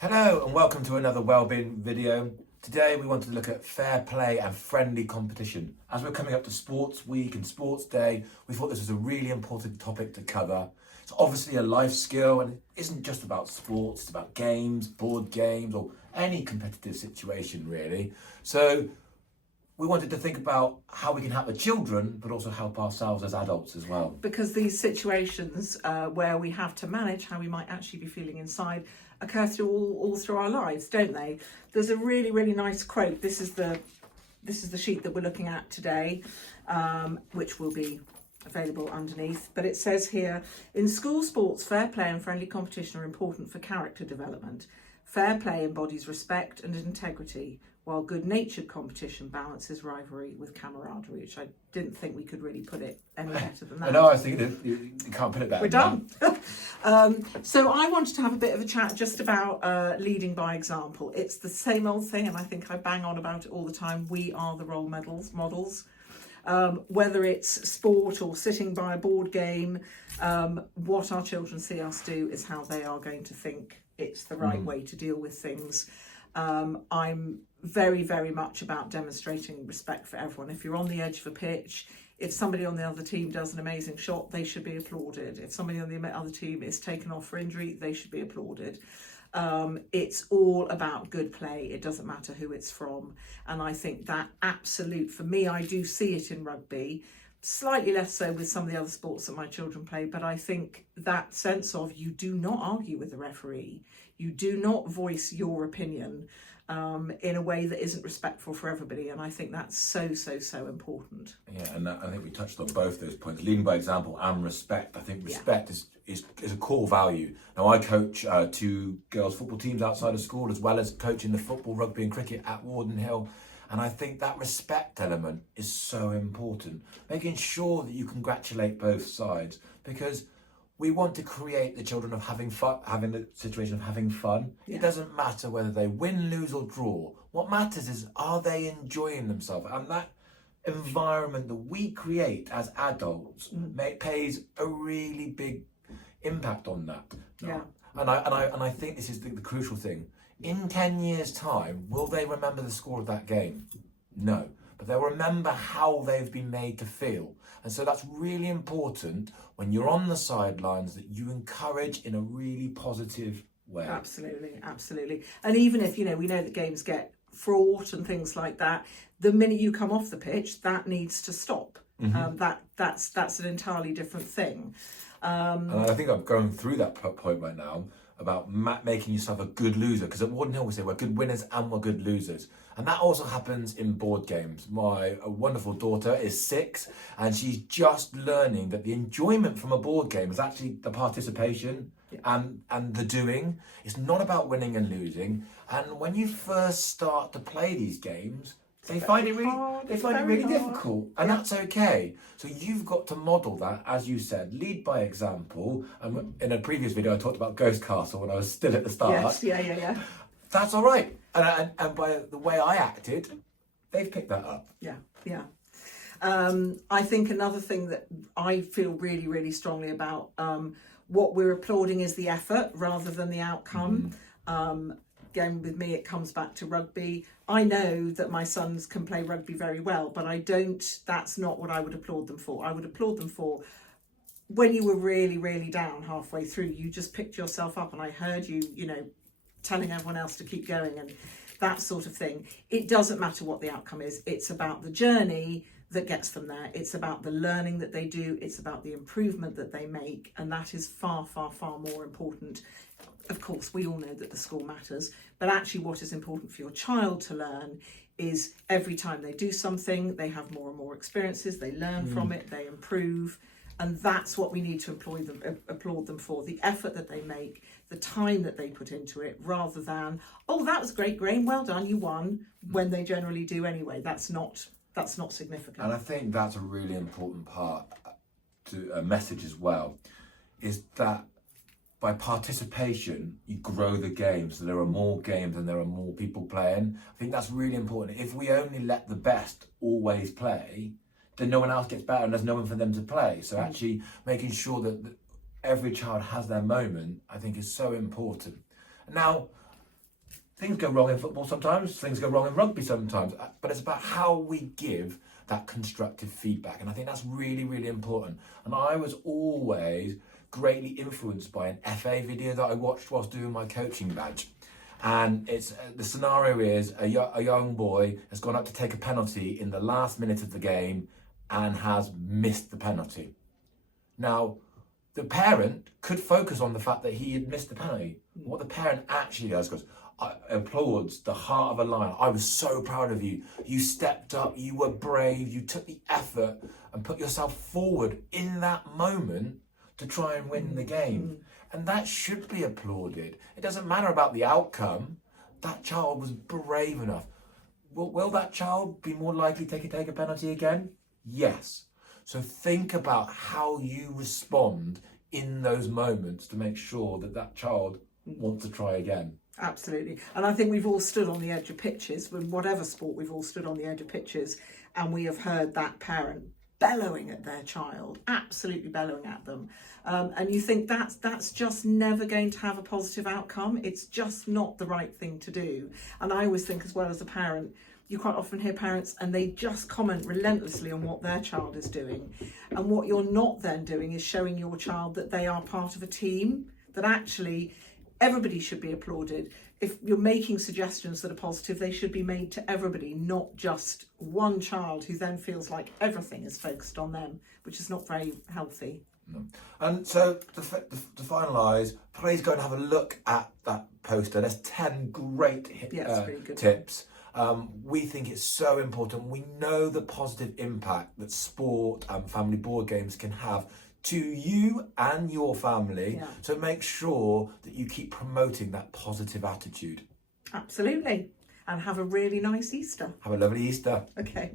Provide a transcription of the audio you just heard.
Hello and welcome to another Wellbeing video. Today we want to look at fair play and friendly competition. As we're coming up to Sports Week and Sports Day, we thought this was a really important topic to cover. It's obviously a life skill and it isn't just about sports, it's about games, board games or any competitive situation really. So we wanted to think about how we can help the children but also help ourselves as adults as well. Because these situations where we have to manage how we might actually be feeling inside occur through all through our lives, don't they? There's a really nice quote. This is the sheet that we're looking at today, which will be available underneath. But it says here, in school sports, fair play and friendly competition are important for character development. Fair play embodies respect and integrity, while good-natured competition balances rivalry with camaraderie, which I didn't think we could really put it any better than that. I know, I was thinking you can't put it better. We're done. So I wanted to have a bit of a chat just about leading by example. It's the same old thing, and I think I bang on about it all the time. We are the role models. Whether it's sport or sitting by a board game, what our children see us do is how they are going to think it's the right way to deal with things. I'm very much about demonstrating respect for everyone. If you're on the edge of a pitch, if somebody on the other team does an amazing shot, they should be applauded. If somebody on the other team is taken off for injury, they should be applauded. It's all about good play. It doesn't matter who it's from. And I think that for me, I do see it in rugby, slightly less so with some of the other sports that my children play, but I think that sense of you do not argue with the referee, you do not voice your opinion in a way that isn't respectful for everybody, and I think that's so important. Yeah, and I think we touched on both those points, leading by example and respect. I think respect is a core value. Now I coach two girls football teams outside of school, as well as coaching the football, rugby and cricket at Warden Hill. And I think that respect element is so important. Making sure that you congratulate both sides, because we want to create the children of having fun, having the situation of having fun. Yeah. It doesn't matter whether they win, lose or draw. What matters is, are they enjoying themselves? And that environment that we create as adults pays a really big impact on that. Yeah. And I think this is the crucial thing. In 10 years' time, will they remember the score of that game? No. But they'll remember how they've been made to feel. And so that's really important when you're on the sidelines, that you encourage in a really positive way. Absolutely. And even if, we know that games get fraught and things like that, the minute you come off the pitch, that needs to stop. That's an entirely different thing. And I think I'm going through that point right now about making yourself a good loser, because at Warden Hill we say we're good winners and we're good losers, and that also happens in board games. My wonderful daughter is 6 and she's just learning that the enjoyment from a board game is actually the participation and the doing. It's not about winning and losing, and when you first start to play these games, they find it really difficult, and that's okay. So you've got to model that, as you said, lead by example. And in a previous video, I talked about Ghost Castle when I was still at the start. Yes, yeah. That's all right. And by the way I acted, they've picked that up. Yeah. I think another thing that I feel really strongly about, what we're applauding is the effort rather than the outcome. Again, with me, it comes back to rugby. I know that my sons can play rugby very well, but that's not what I would applaud them for. I would applaud them for when you were really down halfway through, you just picked yourself up, and I heard you, telling everyone else to keep going and that sort of thing. It doesn't matter what the outcome is. It's about the journey that gets them there. It's about the learning that they do. It's about the improvement that they make. And that is far more important. Of course, we all know that the score matters, but actually what is important for your child to learn is every time they do something, they have more and more experiences, they learn from it, they improve. And that's what we need to applaud them for, the effort that they make, the time that they put into it, rather than, oh, that was great, Graham, well done, you won, when they generally do anyway. That's not significant. And I think that's a really important part to a message as well, is that by participation, you grow the game. So there are more games and there are more people playing. I think that's really important. If we only let the best always play, then no one else gets better and there's no one for them to play. So actually making sure that every child has their moment, I think is so important. Now, things go wrong in football sometimes, things go wrong in rugby sometimes, but it's about how we give that constructive feedback. And I think that's really, really important. And I was always greatly influenced by an FA video that I watched whilst doing my coaching badge. And it's the scenario is a young boy has gone up to take a penalty in the last minute of the game and has missed the penalty. Now, the parent could focus on the fact that he had missed the penalty. What the parent actually does goes, applauds the heart of a lion. I was so proud of you. You stepped up, you were brave, you took the effort and put yourself forward in that moment to try and win the game. And that should be applauded. It doesn't matter about the outcome. That child was brave enough. Will that child be more likely to take a penalty again? Yes. So think about how you respond in those moments to make sure that that child wants to try again. Absolutely. And I think we've all stood on the edge of pitches, with whatever sport, we've all stood on the edge of pitches, and we have heard that parent bellowing at their child, absolutely bellowing at them. And you think that's just never going to have a positive outcome. It's just not the right thing to do. And I always think, as well as a parent, you quite often hear parents and they just comment relentlessly on what their child is doing. And what you're not then doing is showing your child that they are part of a team, that actually everybody should be applauded. If you're making suggestions that are positive, they should be made to everybody, not just one child who then feels like everything is focused on them, which is not very healthy. No. And so to finalise, please go and have a look at that poster. There's 10 great really good tips. We think it's so important. We know the positive impact that sport and family board games can have to you and your family. Yeah. So make sure that you keep promoting that positive attitude. Absolutely. And have a really nice Easter. Have a lovely Easter. Okay.